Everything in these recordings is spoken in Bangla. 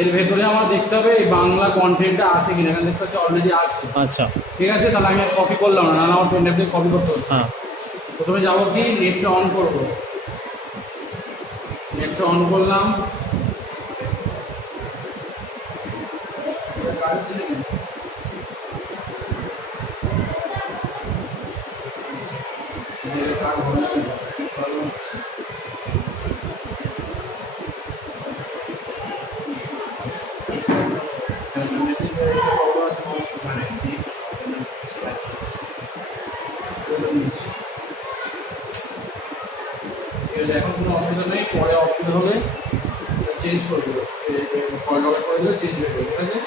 এর ভেতরে আমার দেখতে হবে এই বাংলা কন্টেন্টটা আছে কিনা, এখানে দেখতে হচ্ছে অলরেডি আছে। আচ্ছা ঠিক আছে, তাহলে আমি কপি করলাম না, নাহলে আমার পেনড্রাইভ থেকে কপি করতে হবে। হ্যাঁ প্রথমে যাবো কি, নেটটা অন করবো, নেটটা অন করলাম। এখন কোনো অসুবিধা নেই, পরে অসুবিধা হলে চেঞ্জ করে দেবো, পরে লগ করে দেবে, চেঞ্জ হয়ে যাবে। ঠিক আছে,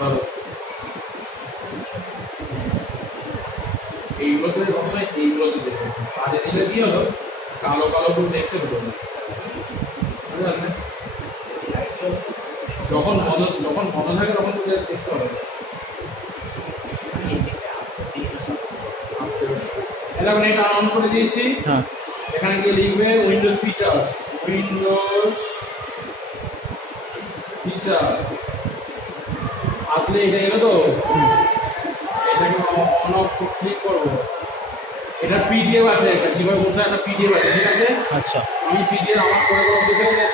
ভালো। এইগুলোতে সবসময় এইগুলোতে দেবে, কাজে দিলে কি হলো, কালো কালো করে দেখতে হলো না, বুঝলেন? যখন বন্ধ থাকে তখন তো দেখতে হবে। এখন এটা অন করে দিয়েছি। হ্যাঁ এখানে গিয়ে লিখবে উইন্ডোজ ফিচার্স, উইন্ডোজ ফিচার আসলে এটা এলো তো, এটাকে অন অফ ক্লিক করবো। এটা পিডিএফ আছে, একটা যেভাবে বলতে একটা পিডিএফ আছে। ঠিক আছে, আচ্ছা আমি পিডিএফ আমার করে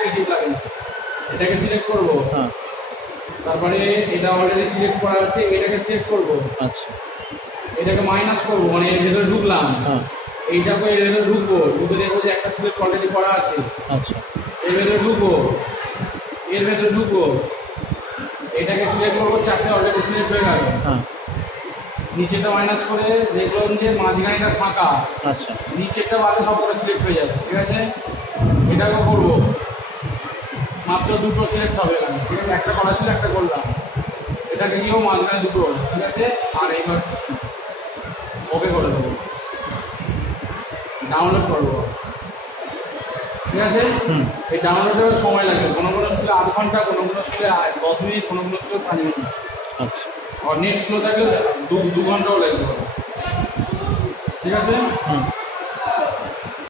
পিডিএফ লাগে না, এটাকে সিলেক্ট করবো। হ্যাঁ তারপরে এটা অলরেডি সিলেক্ট করা আছে, এটাকে সিলেক্ট করবো। আচ্ছা এটাকে মাইনাস করবো, মানে এর ভেতরে ঢুকলাম, হ্যাঁ এইটাকে এর ভেতরে ঢুকবো, ঢুকে দেখবো যে একটা সিলেক্ট অলরেডি করা আছে। আচ্ছা এর ভেতরে ঢুকবো, এর ভেতরে ঢুকবো, এটাকে সিলেক্ট করবো, চারটে অলরেডি সিলেক্ট হয়ে গেল। হ্যাঁ নিচেটা মাইনাস করে দেখলাম যে মাঝখানেটা ফাঁকা, আচ্ছা নিচেরটা বাদে সব করে সিলেক্ট হয়ে যাবে। ঠিক আছে, এটাকে করবো, মাত্র দুটো সিলেক্ট হবে এখানে। ঠিক আছে, একটা করা ছিল, একটা করলাম, এটাকে গিয়েও মাঝখানে দুটো। ঠিক আছে, আর এইবার ওকে করে দেবো, ডাউনলোড করবো। ঠিক আছে, হুম এই ডাউনলোডের সময় লাগে, কোনো কোনো স্কুলে আধ ঘন্টা, কোনো কোনো স্কুলে 10 মিনিট, কোনো কোনো স্কুলে 5 মিনিট। আচ্ছা আর নেট স্লো থাকলে দু ঘন্টাও লাগতে পারে। ঠিক আছে, হুম